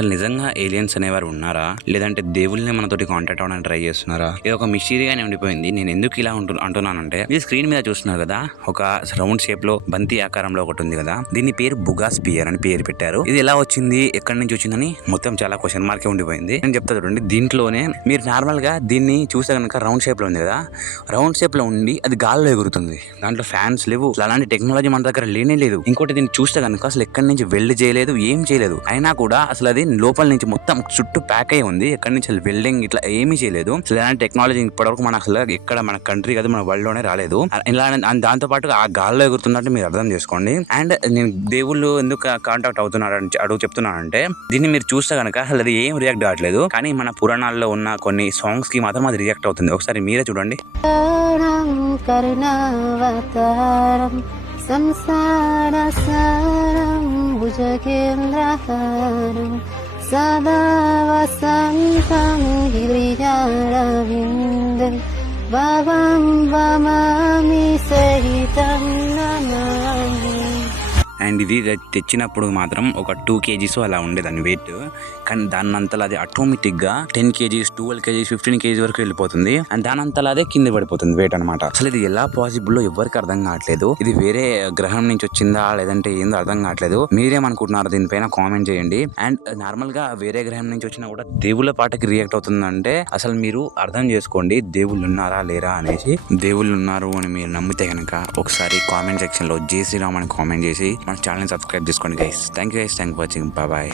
అసలు నిజంగా ఏలియన్స్ అనేవారు ఉన్నారా, లేదంటే దేవుళ్ళని మనతోటి కాంటాక్ట్ అవ్వడానికి ట్రై చేస్తున్నారా? ఇది ఒక మిస్టరీగానే ఉండిపోయింది. నేను ఎందుకు ఇలా అంటున్నానంటే, ఈ స్క్రీన్ మీద చూస్తున్నారు కదా, ఒక రౌండ్ షేప్ లో బంతి ఆకారంలో ఒకటి ఉంది కదా, దీని పేరు బుగాస్పియర్ అని పేరు పెట్టారు. ఇది ఎలా వచ్చింది, ఎక్కడి నుంచి వచ్చిందని మొత్తం చాలా క్వశ్చన్ మార్కే ఉండిపోయింది. నేను చెప్తా చూడండి. దీంట్లోనే మీరు నార్మల్ గా దీన్ని చూస్తే కనుక రౌండ్ షేప్ లో ఉంది కదా, రౌండ్ షేప్ లో ఉండి అది గాల్లో ఎగురుతుంది. దాంట్లో ఫ్యాన్స్ లేవు, అలాంటి టెక్నాలజీ మన దగ్గర లేనే లేదు. ఇంకోటి దీన్ని చూస్తే కనుక అసలు ఎక్కడి నుంచి వెల్డ్ చేయలేదు, ఏం చేయలేదు. అయినా కూడా అసలు అది లోపల నుంచి మొత్తం చుట్టూ ప్యాక్ అయి ఉంది. ఎక్కడి నుంచి అసలు వెల్డింగ్ ఇట్లా ఏమీ చేయలేదు. అసలు ఇలాంటి టెక్నాలజీ ఇప్పటివరకు మన అసలు ఎక్కడ మన కంట్రీ కదా, మన వరల్డ్ లోనే రాలేదు. ఇలా దాంతో పాటు ఆ గాల్లో ఎగురుతున్నట్టు మీరు అర్థం చేసుకోండి. అండ్ నేను దేవుళ్ళు ఎందుకు కాంటాక్ట్ అవుతున్నారని చెప్తున్నానంటే, దీన్ని మీరు చూస్తే కనుక అసలు అది ఏం రియాక్ట్ కావట్లేదు. కానీ మన పురాణాల్లో ఉన్న కొన్ని సాంగ్స్ కి మాత్రం అది రియాక్ట్ అవుతుంది. ఒకసారి మీరే చూడండి. సంసార సారం భుజగేంద్రహారం సదా వసంతం గిరిజారవిందం భవం వమామి సహితం నమామి. అండ్ ఇది తెచ్చినప్పుడు మాత్రం ఒక 2 kgs అలా ఉండేదాన్ని వెయిట్. కానీ దాని అంతలో అది ఆటోమేటిక్ గా 10 kgs 12 kgs 15 kgs వరకు వెళ్ళిపోతుంది. అండ్ దాని అంతలో అదే కింద పడిపోతుంది వెయిట్ అనమాట. అసలు ఇది ఎలా పాసిబుల్ ఎవరికి అర్థం కావట్లేదు. ఇది వేరే గ్రహం నుంచి వచ్చిందా లేదంటే ఏందో అర్థం కావట్లేదు. మీరేమనుకుంటున్నారు దీనిపైన కామెంట్ చేయండి. అండ్ నార్మల్ గా వేరే గ్రహం నుంచి వచ్చినా కూడా దేవుళ్ళ పాటకి రియాక్ట్ అవుతుందంటే అసలు మీరు అర్థం చేసుకోండి, దేవుళ్ళు ఉన్నారా లేరా అనేసి. దేవుళ్ళు ఉన్నారు అని మీరు నమ్మితే కనుక ఒకసారి కామెంట్ సెక్షన్ లో జై శ్రీరామ్ అని కామెంట్ చేసి మన ఛానల్ సబ్స్క్రైబ్ చేసుకోండి guys. Thank you guys, thank for watching, bye.